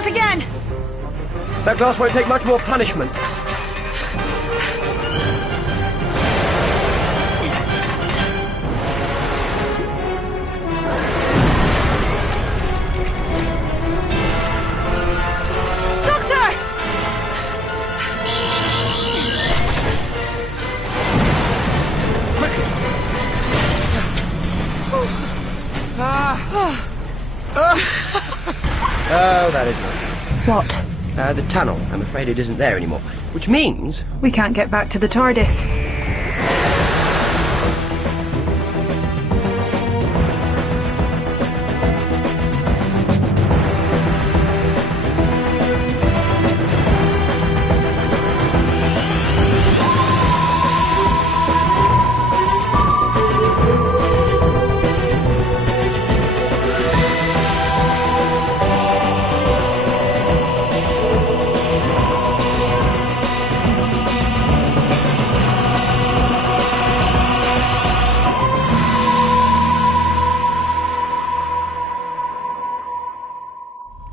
us again! That glass won't take much more punishment. Oh, that is nice. What? The tunnel. I'm afraid it isn't there anymore. Which means... we can't get back to the TARDIS.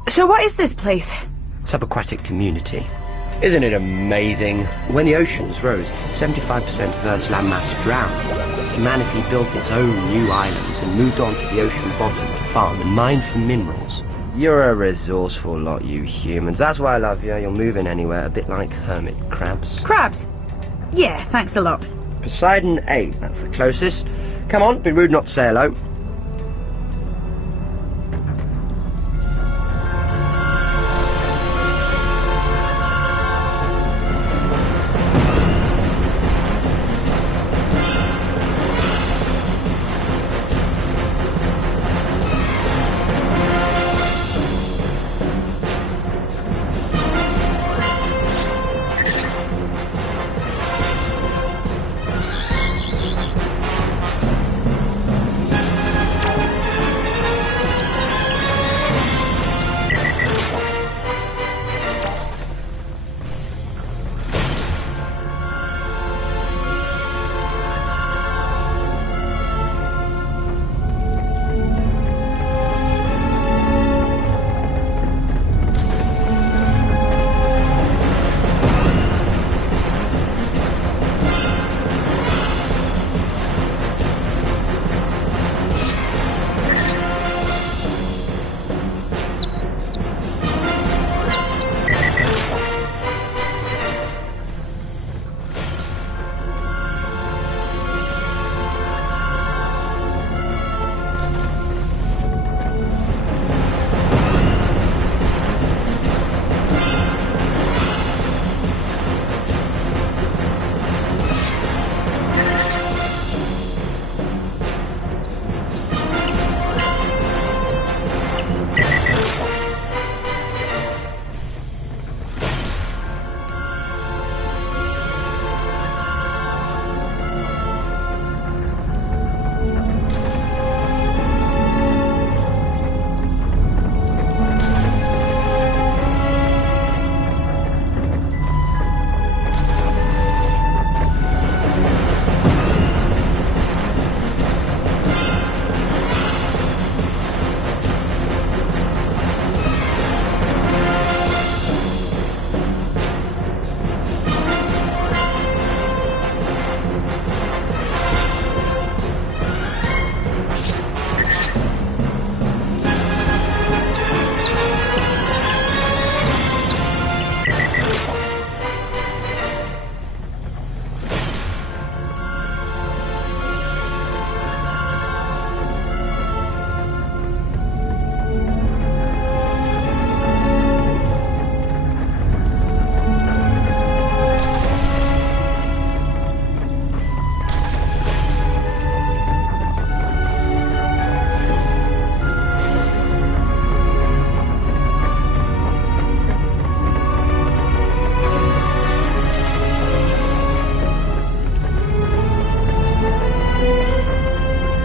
So what is this place? Subaquatic community. Isn't it amazing? When the oceans rose, 75% of Earth's landmass drowned. Humanity built its own new islands and moved on to the ocean bottom to farm and mine for minerals. You're a resourceful lot, you humans. That's why I love you. You'll move in anywhere, a bit like hermit crabs. Crabs? Yeah, thanks a lot. Poseidon 8, that's the closest. Come on, be rude not to say hello.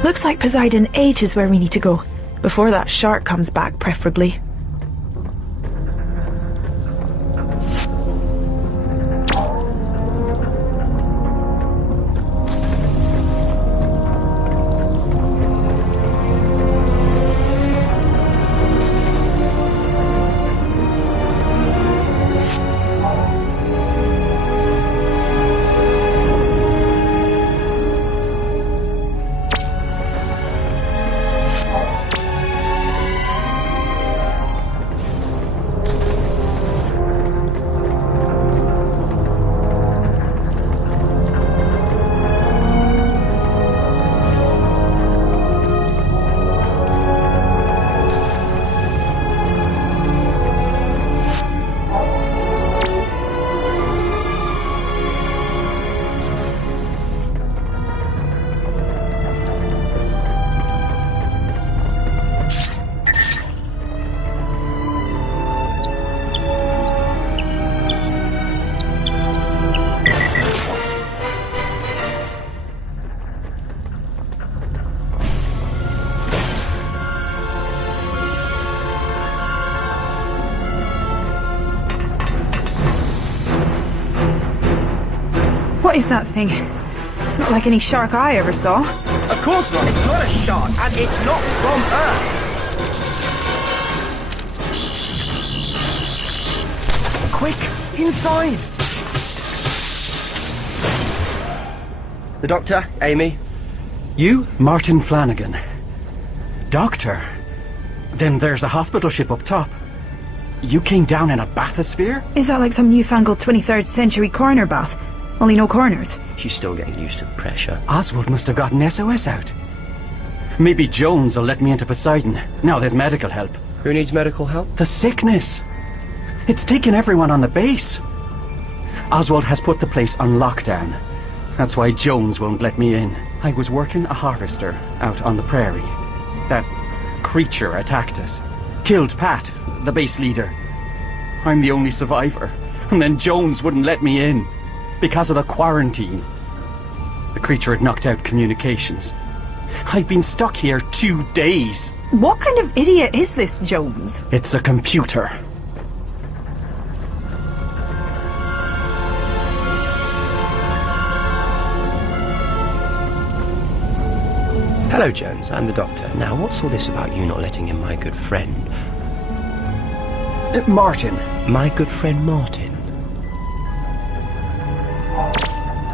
Looks like Poseidon 8 is where we need to go. Before that shark comes back, preferably. What is that thing? It's not like any shark I ever saw. Of course not. It's not a shark, and it's not from Earth. Quick, inside! The doctor, Amy. You? Martin Flanagan. Doctor? Then there's a hospital ship up top. You came down in a bathysphere? Is that like some newfangled 23rd century coroner bath? Only no coroners. She's still getting used to the pressure. Oswald must have gotten SOS out. Maybe Jones will let me into Poseidon. Now there's medical help. Who needs medical help? The sickness. It's taken everyone on the base. Oswald has put the place on lockdown. That's why Jones won't let me in. I was working a harvester out on the prairie. That creature attacked us. Killed Pat, the base leader. I'm the only survivor. And then Jones wouldn't let me in. Because of the quarantine. The creature had knocked out communications. I've been stuck here 2 days. What kind of idiot is this Jones? It's a computer. Hello, Jones. I'm the doctor. Now, what's all this about you not letting in my good friend? Martin. My good friend Martin.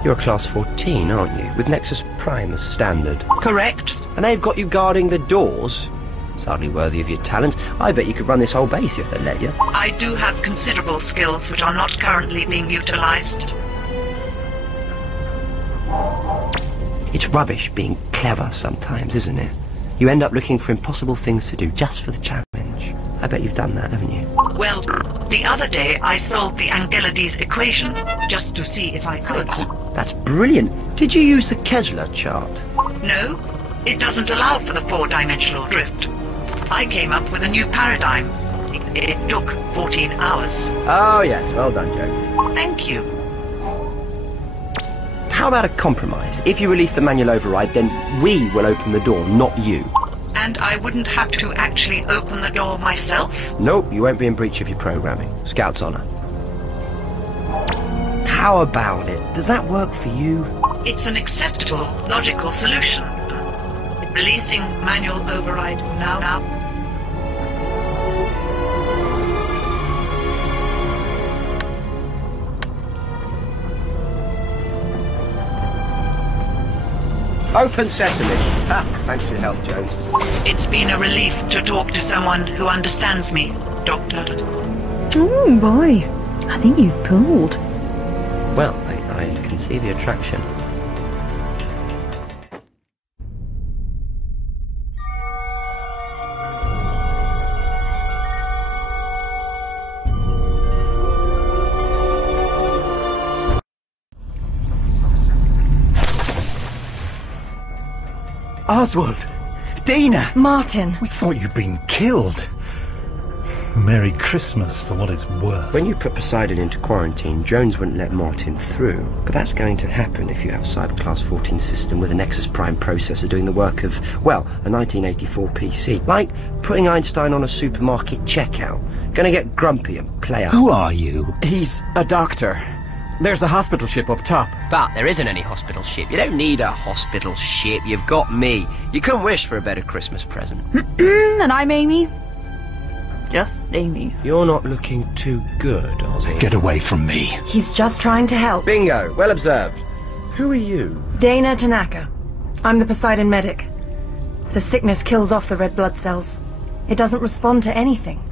You're a class 14, aren't you? With Nexus Prime as standard. Correct. And they've got you guarding the doors? It's hardly worthy of your talents. I bet you could run this whole base if they let you. I do have considerable skills which are not currently being utilized. It's rubbish being clever sometimes, isn't it? You end up looking for impossible things to do just for the challenge. I bet you've done that, haven't you? Well, the other day I solved the Angelides equation just to see if I could. That's brilliant. Did you use the Kessler chart? No, it doesn't allow for the four-dimensional drift. I came up with a new paradigm. It took 14 hours. Oh, yes. Well done, Josie. Thank you. How about a compromise? If you release the manual override, then we will open the door, not you. And I wouldn't have to actually open the door myself? Nope, you won't be in breach of your programming. Scout's honor. How about it? Does that work for you? It's an acceptable, logical solution. Releasing manual override now. Open sesame. Ha, thanks for your help, Jones. It's been a relief to talk to someone who understands me, Doctor. Oh boy, I think you've pulled. Well, I can see the attraction. Oswald! Dana! Martin! We thought you'd been killed. Merry Christmas, for what it's worth. When you put Poseidon into quarantine, Jones wouldn't let Martin through. But that's going to happen if you have a Cyber Class 14 system with a Nexus Prime processor doing the work of, well, a 1984 PC. Like putting Einstein on a supermarket checkout. Gonna get grumpy and play up. Who are you? He's a doctor. There's a hospital ship up top. But there isn't any hospital ship. You don't need a hospital ship. You've got me. You couldn't wish for a better Christmas present. And I'm Amy. Just Amy. You're not looking too good, Ozzy. Get away from me. He's just trying to help. Bingo. Well observed. Who are you? Dana Tanaka. I'm the Poseidon medic. The sickness kills off the red blood cells. It doesn't respond to anything.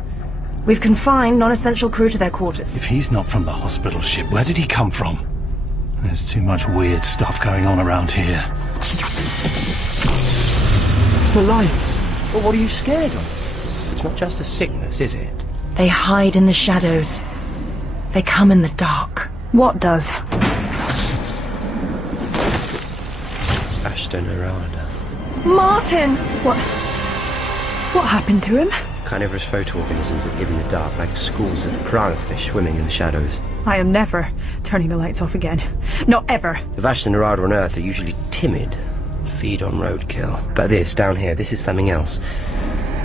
We've confined non-essential crew to their quarters. If he's not from the hospital ship, where did he come from? There's too much weird stuff going on around here. It's the lights. Well, what are you scared of? It's not just a sickness, is it? They hide in the shadows. They come in the dark. What does? Ashton Arada. Martin! What happened to him? Carnivorous photoorganisms that live in the dark, like schools of piranha fish swimming in the shadows. I am never turning the lights off again. Not ever. The Vashta Narada on Earth are usually timid, feed on roadkill. But this, down here, this is something else.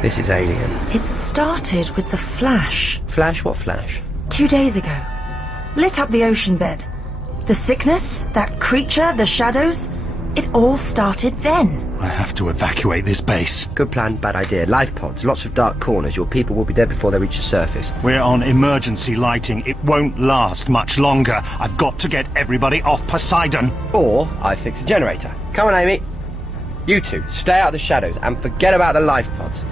This is alien. It started with the flash. Flash? What flash? 2 days ago. Lit up the ocean bed. The sickness, that creature, the shadows, it all started then. I have to evacuate this base. Good plan, bad idea. Life pods, lots of dark corners. Your people will be dead before they reach the surface. We're on emergency lighting. It won't last much longer. I've got to get everybody off Poseidon. Or I fix a generator. Come on, Amy. You two, stay out of the shadows and forget about the life pods.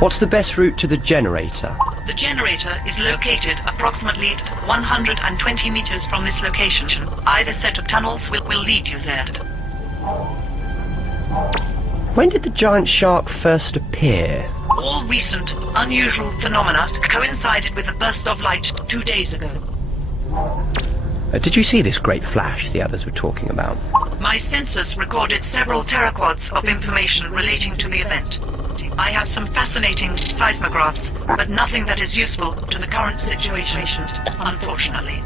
What's the best route to the generator? The generator is located approximately 120 meters from this location. Either set of tunnels will lead you there. When did the giant shark first appear? All recent, unusual phenomena coincided with a burst of light 2 days ago. Did you see this great flash the others were talking about? My sensors recorded several teraquads of information relating to the event. I have some fascinating seismographs, but nothing that is useful to the current situation, unfortunately.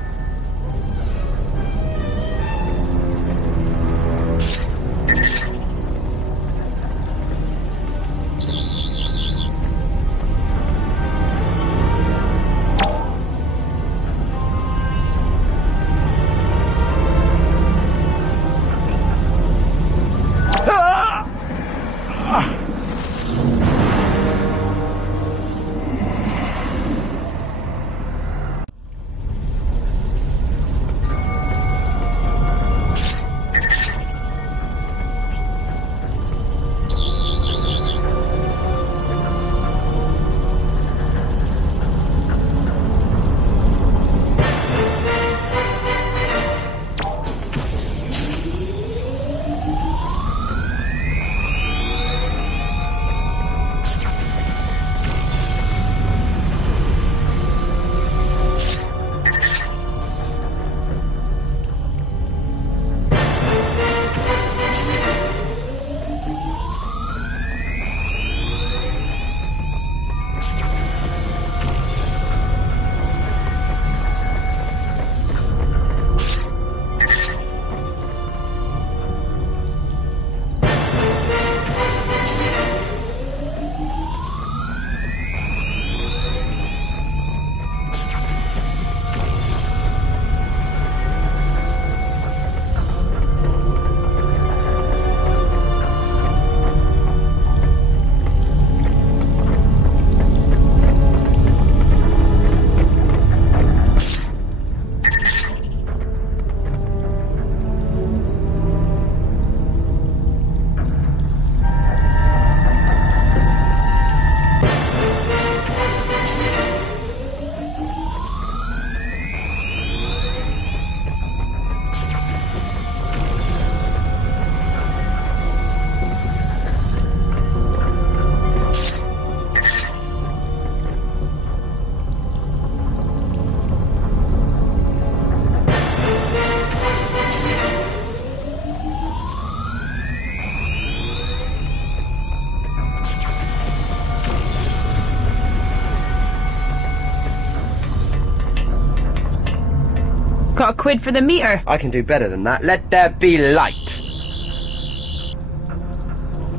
Got a quid for the meter. I can do better than that. Let there be light.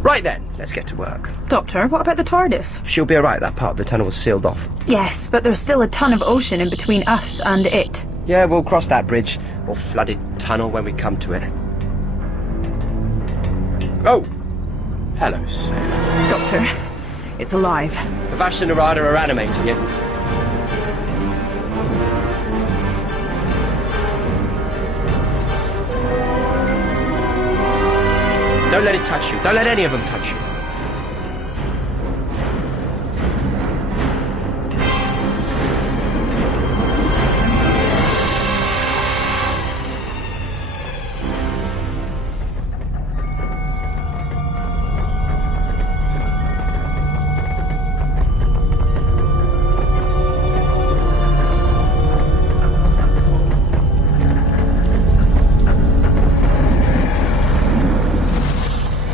Right then, let's get to work. Doctor, what about the TARDIS? She'll be alright, that part of the tunnel was sealed off. Yes, but there's still a ton of ocean in between us and it. Yeah, we'll cross that bridge, or flooded tunnel when we come to it. Oh! Hello, sailor. Doctor, it's alive. The Vash and Narada are animating it. Don't let it touch you. Don't let any of them touch you.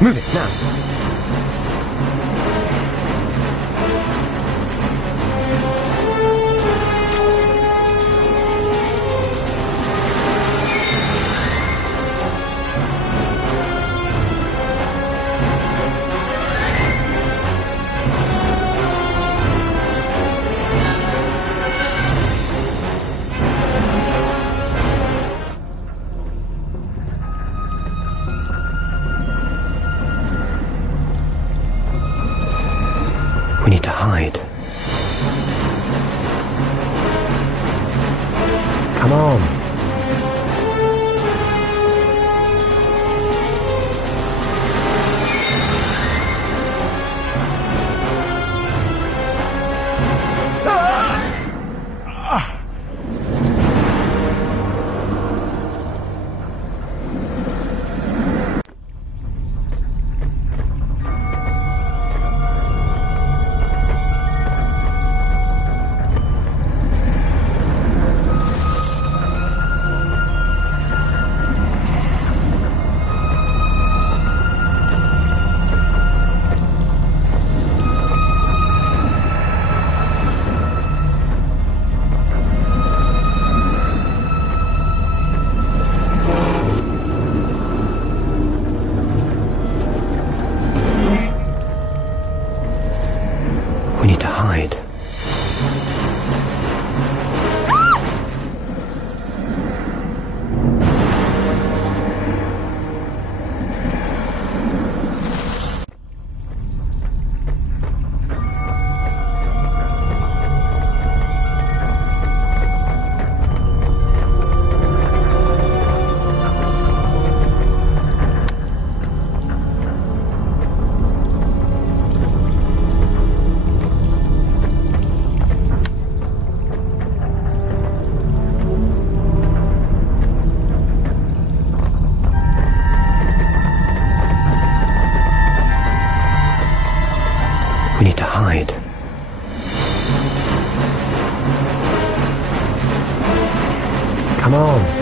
Move it, now. We need to hide. Come on. We need to hide. We need to hide. Come on.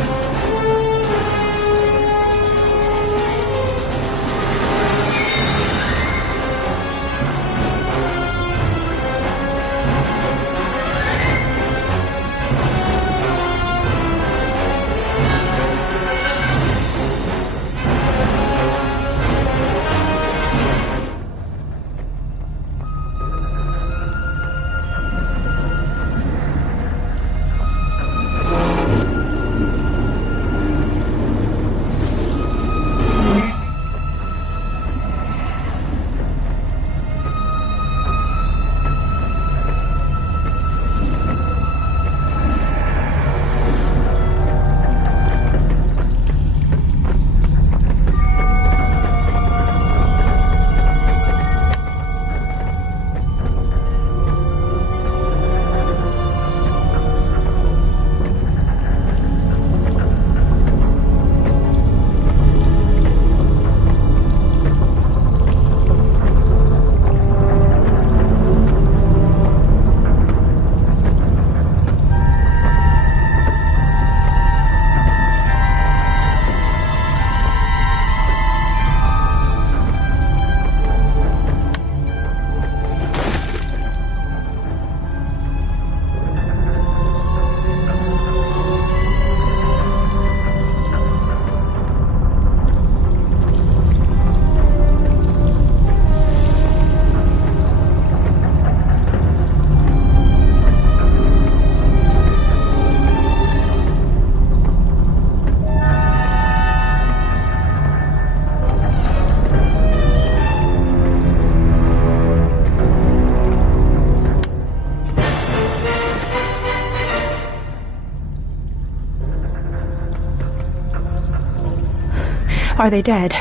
Are they dead?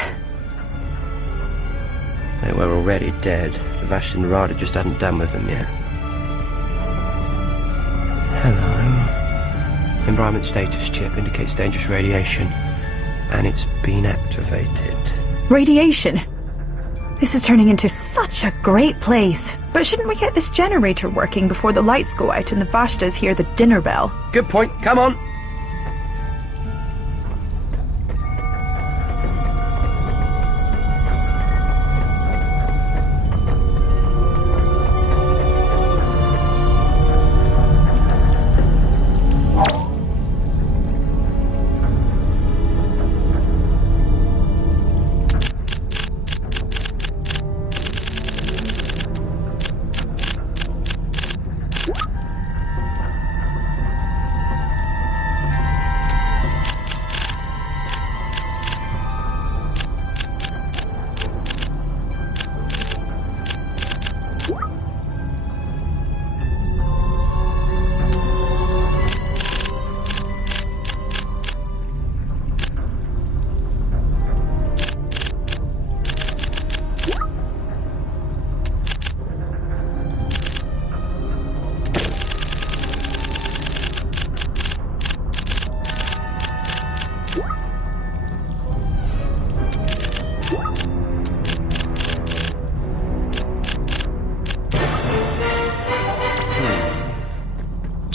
They were already dead. The Vashan Rada just hadn't done with them yet. Hello. Environment status chip indicates dangerous radiation. And it's been activated. Radiation? This is turning into such a great place. But shouldn't we get this generator working before the lights go out and the Vashtas hear the dinner bell? Good point. Come on.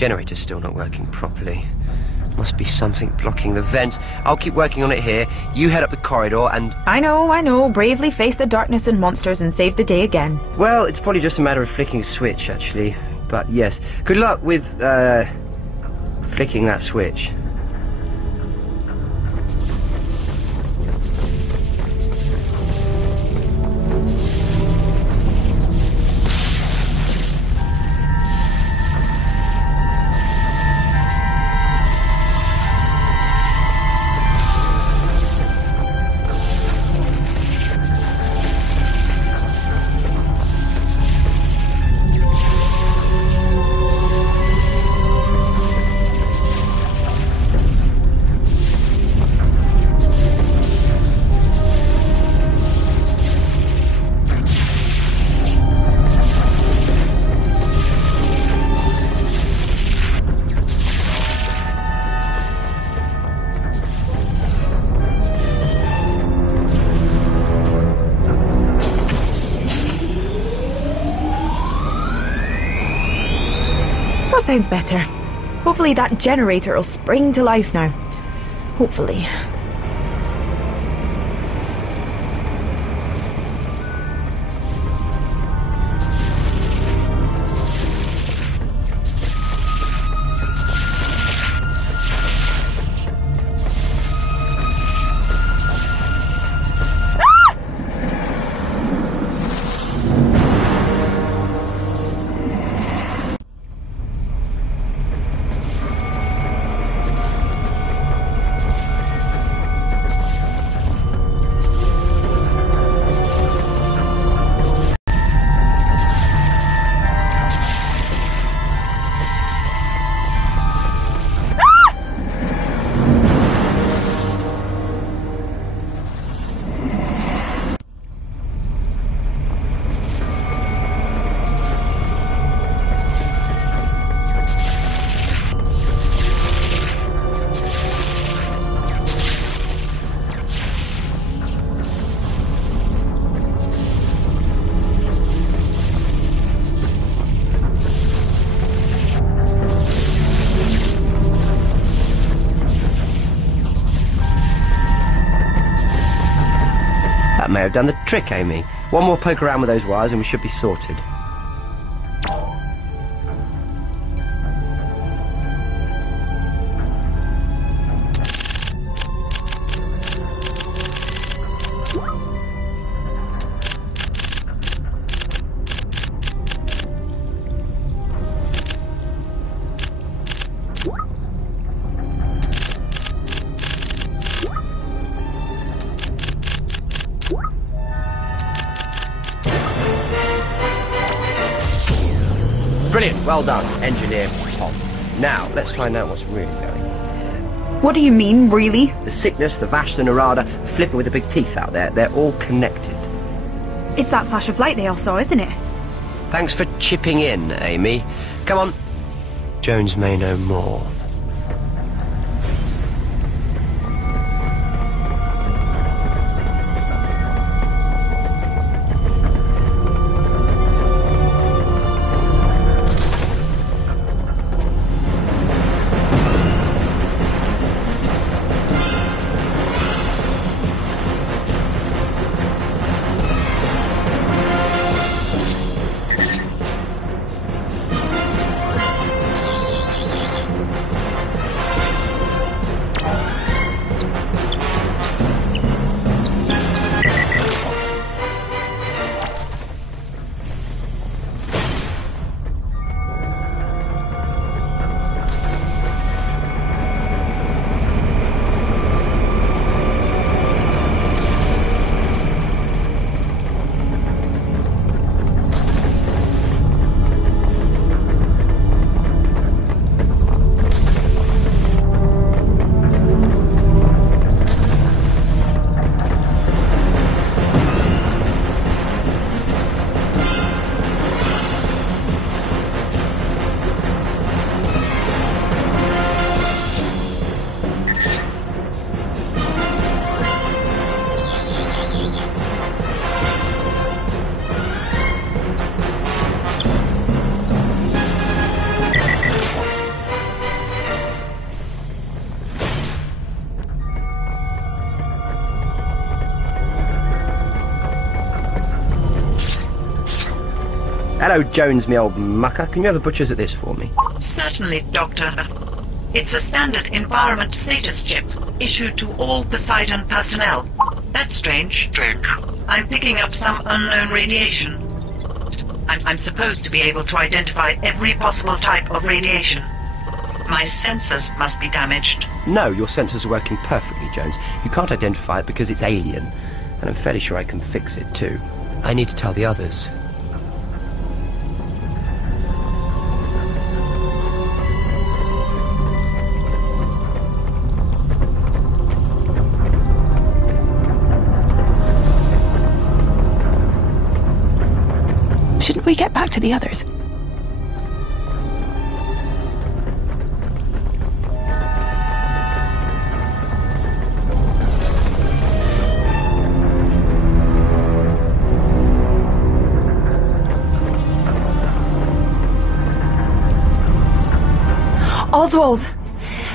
Generator's still not working properly. Must be something blocking the vents. I'll keep working on it here. You head up the corridor and... I know. Bravely face the darkness and monsters and save the day again. Well, it's probably just a matter of flicking a switch, actually. But yes, good luck with, flicking that switch. Sounds better. Hopefully that generator will spring to life now. Hopefully. That may have done the trick, Amy. One more poke around with those wires and we should be sorted. Brilliant, well done, engineer Pop. Now, let's find out what's really going on. What do you mean, really? The sickness, the Vash, the Narada, the flipper with the big teeth out there, they're all connected. It's that flash of light they all saw, isn't it? Thanks for chipping in, Amy. Come on. Jones may know more. Hello, Jones, me old mucker. Can you have a butcher's at this for me? Certainly, Doctor. It's a standard environment status chip issued to all Poseidon personnel. That's strange. I'm picking up some unknown radiation. I'm supposed to be able to identify every possible type of radiation. My sensors must be damaged. No, your sensors are working perfectly, Jones. You can't identify it because it's alien. And I'm fairly sure I can fix it, too. I need to tell the others. Shouldn't we get back to the others? Oswald!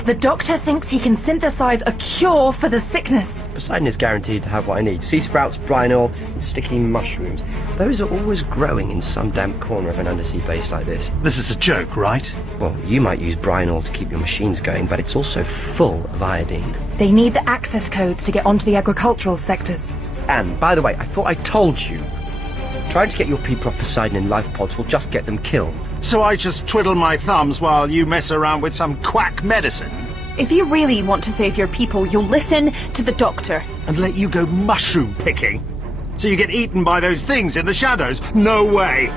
The doctor thinks he can synthesize a cure for the sickness. Poseidon is guaranteed to have what I need. Sea sprouts, brine oil, and sticky mushrooms. Those are always growing in some damp corner of an undersea base like this. This is a joke, right? Well, you might use brine oil to keep your machines going, but it's also full of iodine. They need the access codes to get onto the agricultural sectors. And, by the way, I thought I told you. Trying to get your people off Poseidon in life pods will just get them killed. So I just twiddle my thumbs while you mess around with some quack medicine? If you really want to save your people, you'll listen to the doctor. And let you go mushroom picking? So you get eaten by those things in the shadows? No way!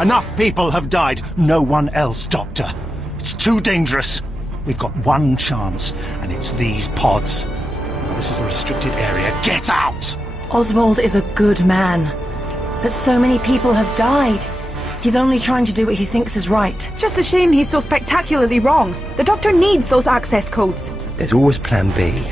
Enough people have died. No one else, Doctor. It's too dangerous. We've got one chance, and it's these pods. Now, this is a restricted area. Get out! Oswald is a good man. But so many people have died. He's only trying to do what he thinks is right. Just a shame he's so spectacularly wrong. The doctor needs those access codes. There's always plan B.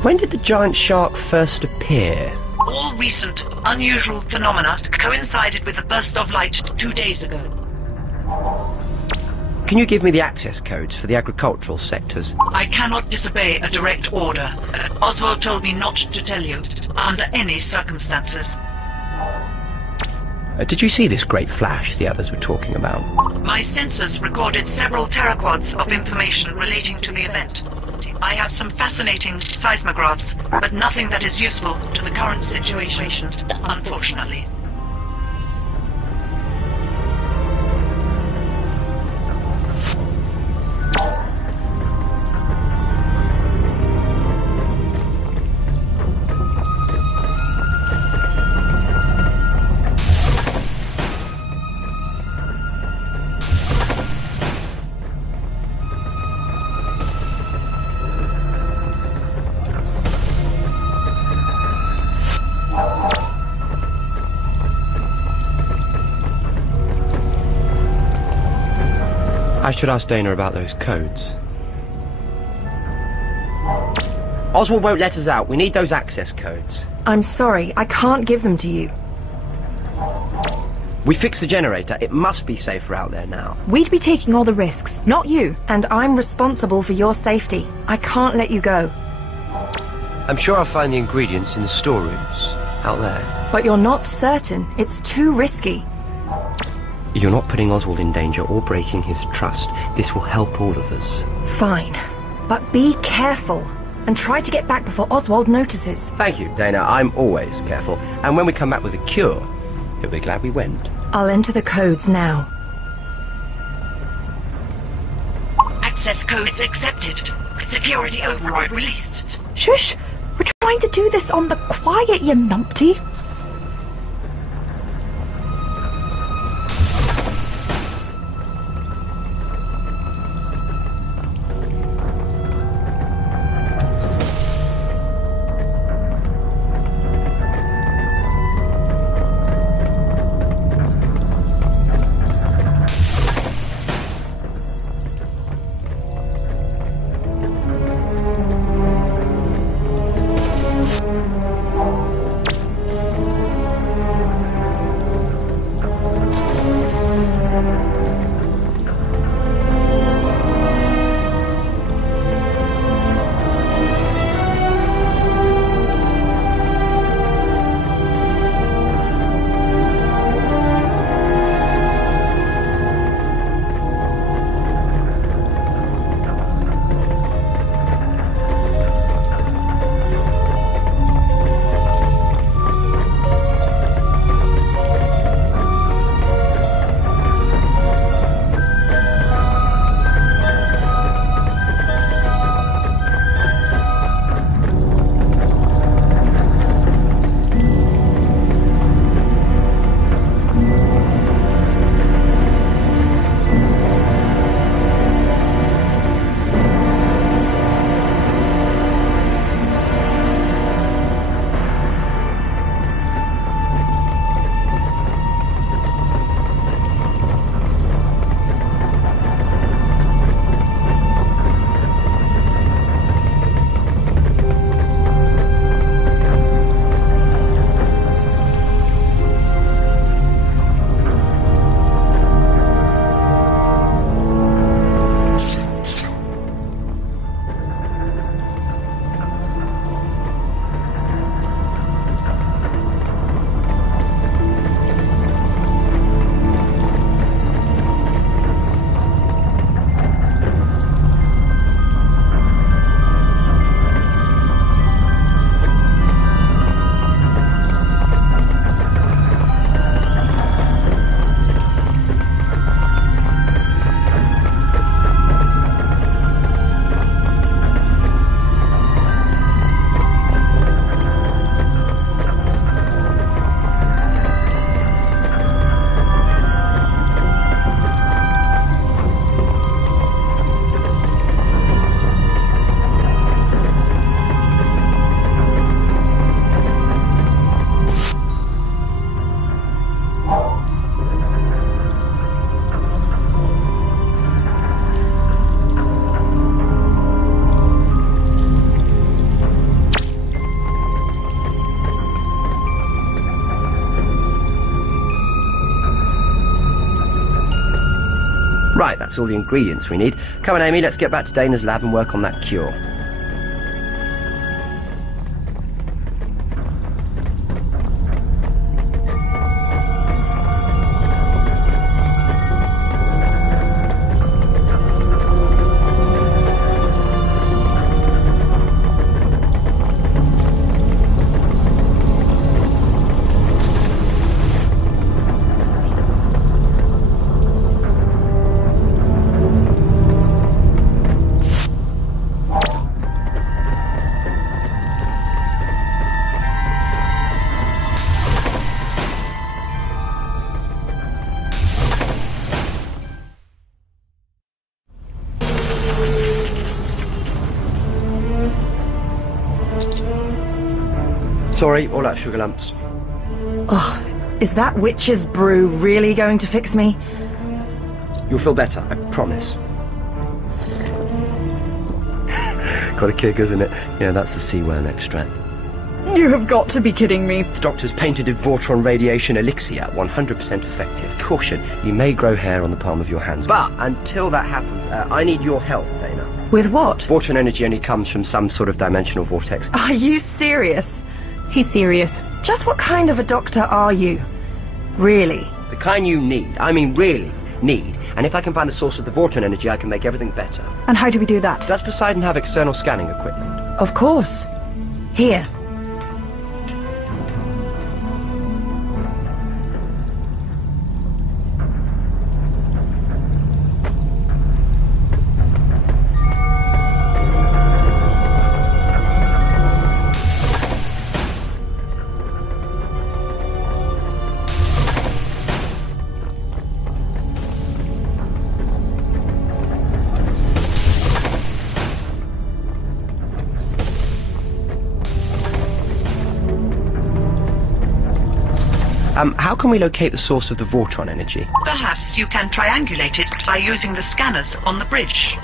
When did the giant shark first appear? All recent, unusual phenomena coincided with a burst of light 2 days ago. Can you give me the access codes for the agricultural sectors? I cannot disobey a direct order. Oswald told me not to tell you, under any circumstances. Did you see this great flash the others were talking about? My sensors recorded several teraquads of information relating to the event. I have some fascinating seismographs, but nothing that is useful to the current situation, unfortunately. I should ask Dana about those codes. Oswald won't let us out. We need those access codes. I'm sorry, I can't give them to you. We fixed the generator. It must be safer out there now. We'd be taking all the risks, not you. And I'm responsible for your safety. I can't let you go. I'm sure I'll find the ingredients in the storerooms out there. But you're not certain. It's too risky. You're not putting Oswald in danger or breaking his trust. This will help all of us. Fine. But be careful. And try to get back before Oswald notices. Thank you, Dana. I'm always careful. And when we come back with a cure, he'll be glad we went. I'll enter the codes now. Access codes accepted. Security override released. Shush! We're trying to do this on the quiet, you numpty. Right, that's all the ingredients we need. Come on, Amy, let's get back to Dana's lab and work on that cure. Sorry, all that sugar lumps. Oh, is that witch's brew really going to fix me? You'll feel better, I promise. Got a kick, isn't it? Yeah, that's the sea worm extract. You have got to be kidding me. The doctor's patented Vortron radiation elixir, 100% effective. Caution, you may grow hair on the palm of your hands. But until that happens, I need your help, Dana. With what? Vortron energy only comes from some sort of dimensional vortex. Are you serious? He's serious. Just what kind of a doctor are you? Really? The kind you need. I mean, really need. And if I can find the source of the Vortron energy, I can make everything better. And how do we do that? Does Poseidon have external scanning equipment? Of course. Here. How can we locate the source of the Vortron energy? Perhaps you can triangulate it by using the scanners on the bridge.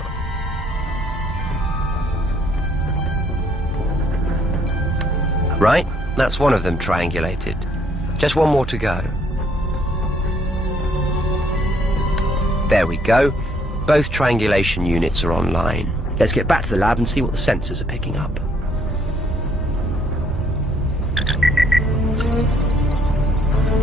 Right, that's one of them triangulated. Just one more to go. There we go. Both triangulation units are online. Let's get back to the lab and see what the sensors are picking up.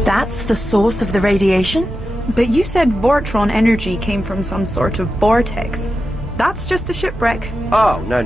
That's the source of the radiation? But you said Vortron energy came from some sort of vortex. That's just a shipwreck. Oh, no,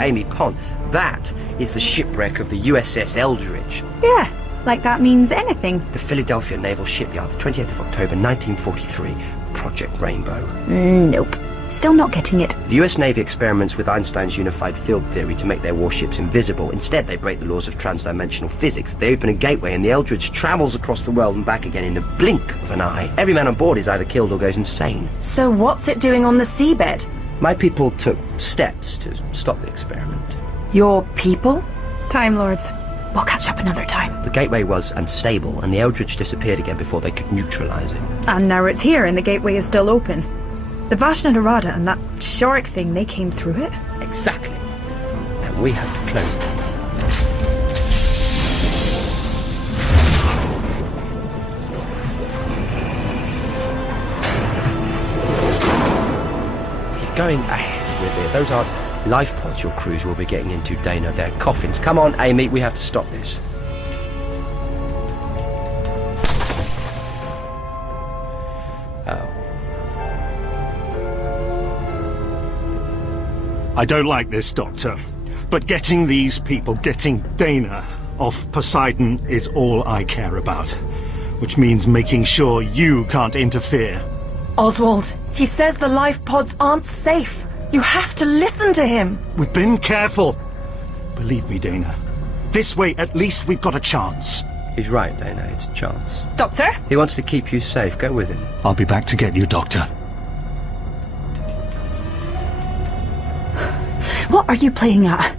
Amy Pond. That is the shipwreck of the USS Eldridge. Yeah, like that means anything. The Philadelphia Naval Shipyard, the 20th of October, 1943. Project Rainbow. Nope. Still not getting it. The US Navy experiments with Einstein's unified field theory to make their warships invisible. Instead, they break the laws of transdimensional physics. They open a gateway and the Eldridge travels across the world and back again in the blink of an eye. Every man on board is either killed or goes insane. So what's it doing on the seabed? My people took steps to stop the experiment. Your people? Time Lords. We'll catch up another time. The gateway was unstable and the Eldridge disappeared again before they could neutralize it. And now it's here and the gateway is still open. The Vashna Narada and that shark thing, they came through it? Exactly. And we have to close it. He's going ahead with it. Those aren't life pods your crews will be getting into, Dana. They're coffins. Come on, Amy, we have to stop this. I don't like this, Doctor. But getting these people, getting Dana off Poseidon is all I care about. Which means making sure you can't interfere. Oswald, he says the life pods aren't safe. You have to listen to him. We've been careful. Believe me, Dana. This way, at least we've got a chance. He's right, Dana. It's a chance. Doctor? He wants to keep you safe. Go with him. I'll be back to get you, Doctor. What are you playing at?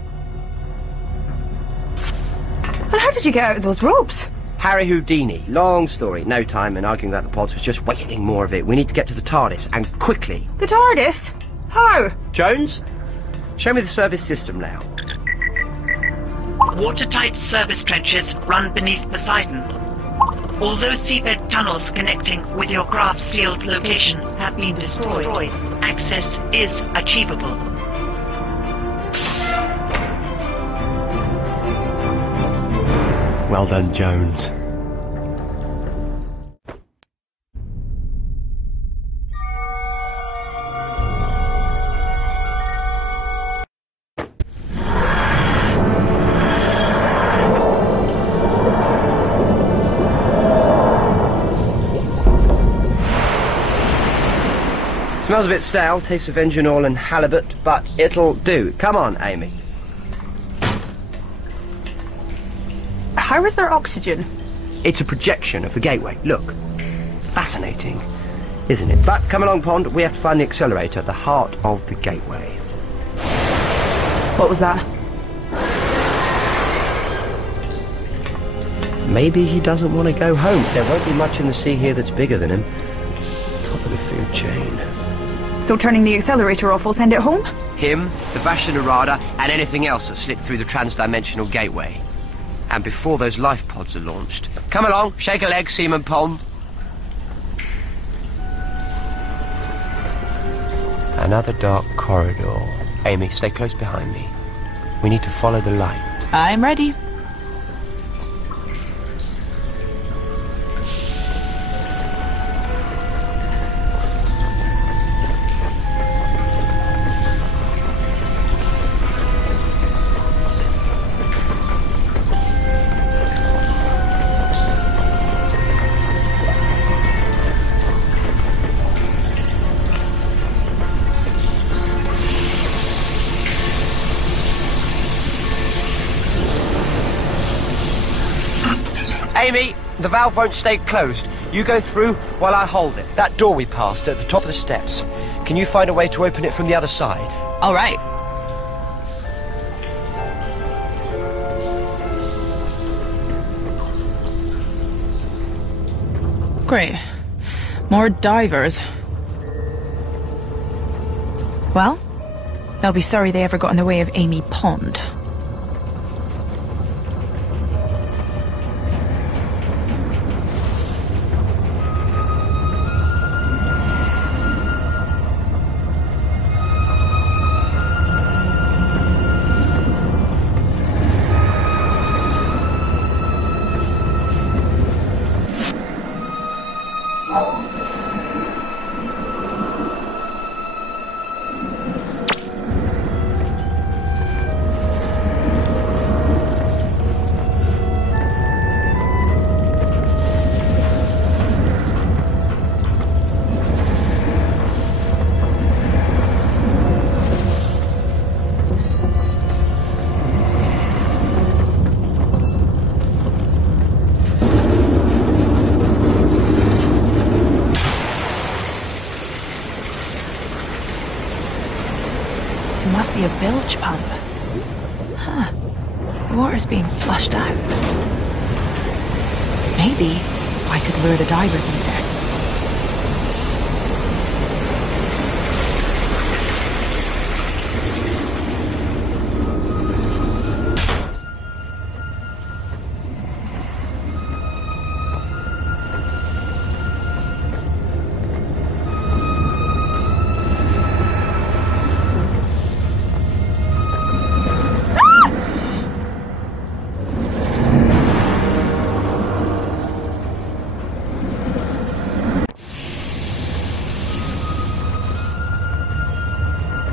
And how did you get out of those ropes? Harry Houdini. Long story. No time, and arguing about the pods was just wasting more of it. We need to get to the TARDIS, and quickly. The TARDIS? How? Jones? Show me the service system layout. Watertight service trenches run beneath Poseidon. Although seabed tunnels connecting with your graph-sealed location have been destroyed, access is achievable. Well done, Jones. Smells a bit stale, tastes of engine oil and halibut, but it'll do. Come on, Amy. How is there oxygen? It's a projection of the gateway. Look. Fascinating, isn't it? But come along, Pond. We have to find the accelerator, the heart of the gateway. What was that? Maybe he doesn't want to go home. There won't be much in the sea here that's bigger than him. Top of the food chain. So turning the accelerator off will send it home? Him, the Vashnarada, and anything else that slipped through the transdimensional gateway. And before those life pods are launched. Come along, shake a leg, Seaman Pond. Another dark corridor. Amy, stay close behind me. We need to follow the light. I'm ready. Amy, the valve won't stay closed. You go through while I hold it. That door we passed at the top of the steps. Can you find a way to open it from the other side? All right. Great. More divers. Well, they'll be sorry they ever got in the way of Amy Pond. Must be a bilge pump. Huh. The water's being flushed out. Maybe I could lure the divers in there.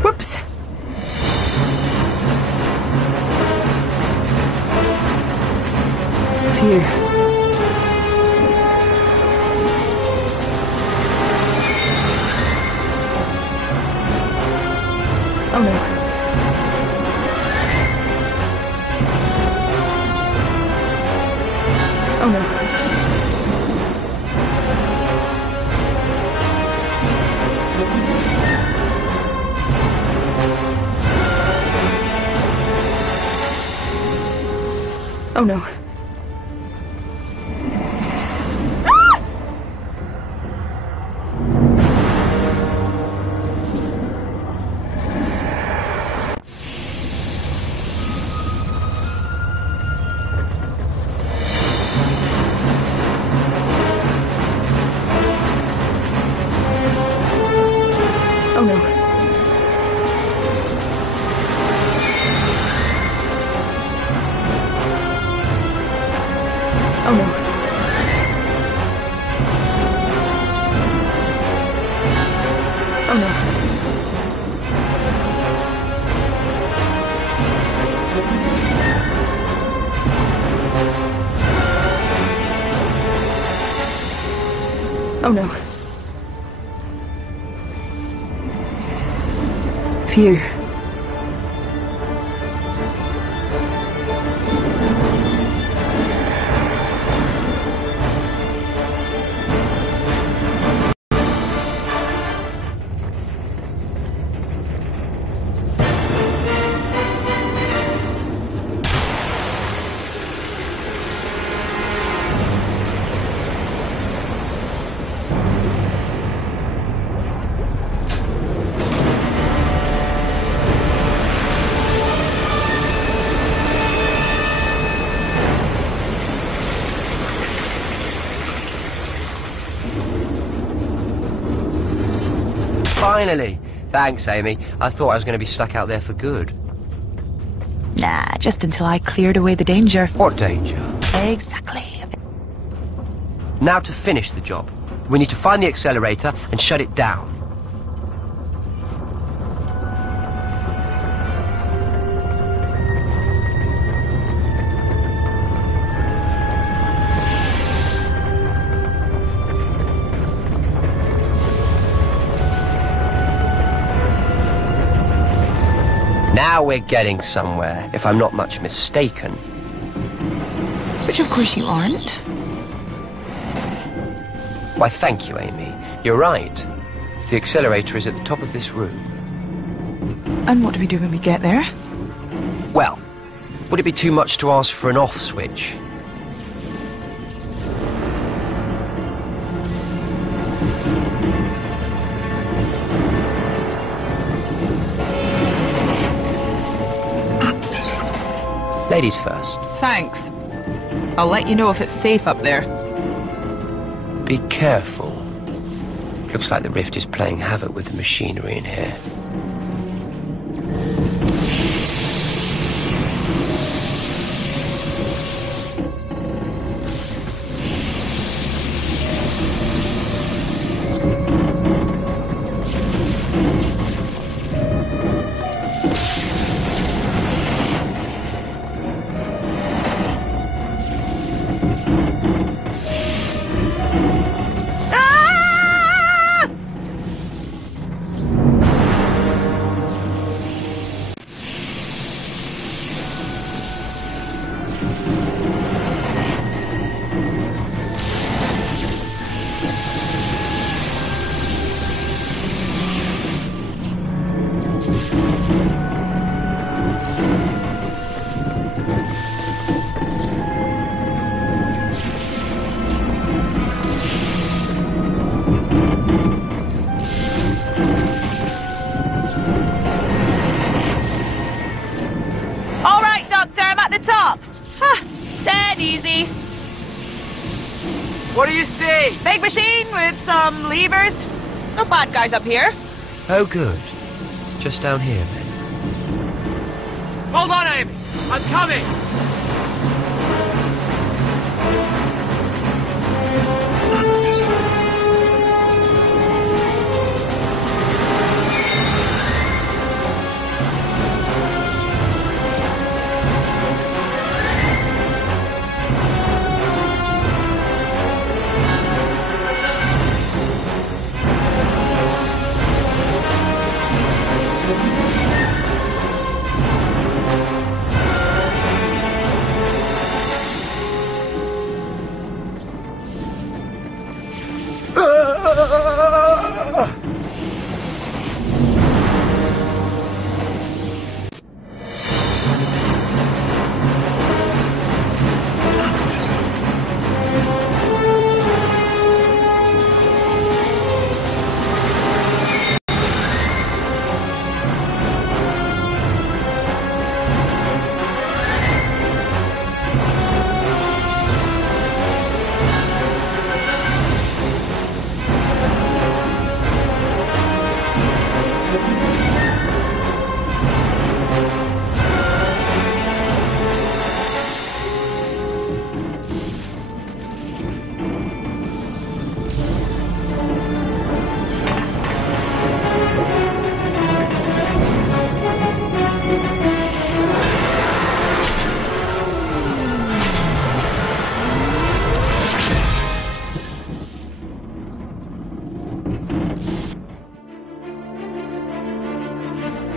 Whoops. Phew. Oh no. Oh no. Oh no. Oh no. Phew. Finally! Thanks, Amy. I thought I was going to be stuck out there for good. Nah, just until I cleared away the danger. What danger? Exactly. Now to finish the job. We need to find the accelerator and shut it down. Now we're getting somewhere, if I'm not much mistaken. Which of course you aren't. Why, thank you, Amy. You're right. The accelerator is at the top of this room. And what do we do when we get there? Well, would it be too much to ask for an off switch? Ladies first. Thanks. I'll let you know if it's safe up there. Be careful. Looks like the rift is playing havoc with the machinery in here. What do you see? Big machine with some levers. No bad guys up here. Oh, good. Just down here, then. Hold on, Amy! I'm coming!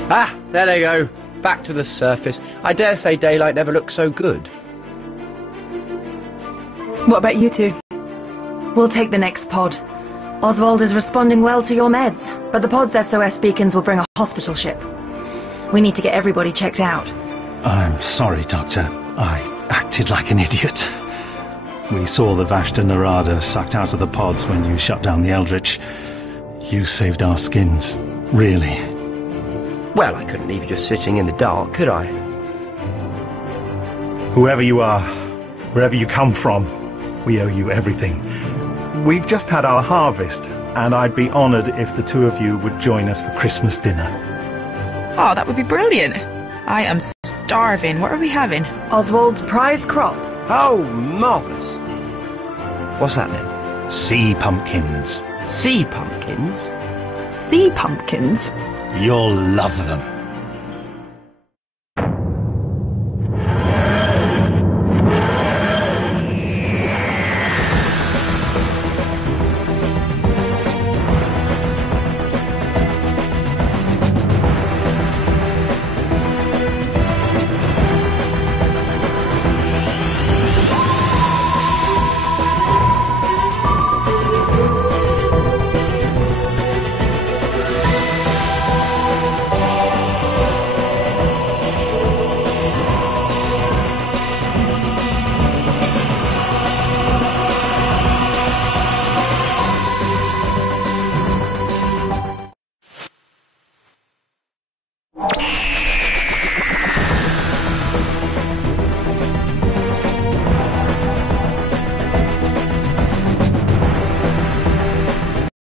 Ah, there they go. Back to the surface. I dare say daylight never looked so good. What about you two? We'll take the next pod. Oswald is responding well to your meds, but the pod's SOS beacons will bring a hospital ship. We need to get everybody checked out. I'm sorry, Doctor. I acted like an idiot. We saw the Vashta Narada sucked out of the pods when you shut down the Eldridge. You saved our skins. Really. Well, I couldn't leave you just sitting in the dark, could I? Whoever you are, wherever you come from, we owe you everything. We've just had our harvest, and I'd be honoured if the two of you would join us for Christmas dinner. Oh, that would be brilliant. I am starving. What are we having? Oswald's prize crop. Oh, marvellous. What's that then? Sea pumpkins. Sea pumpkins? Sea pumpkins? You'll love them.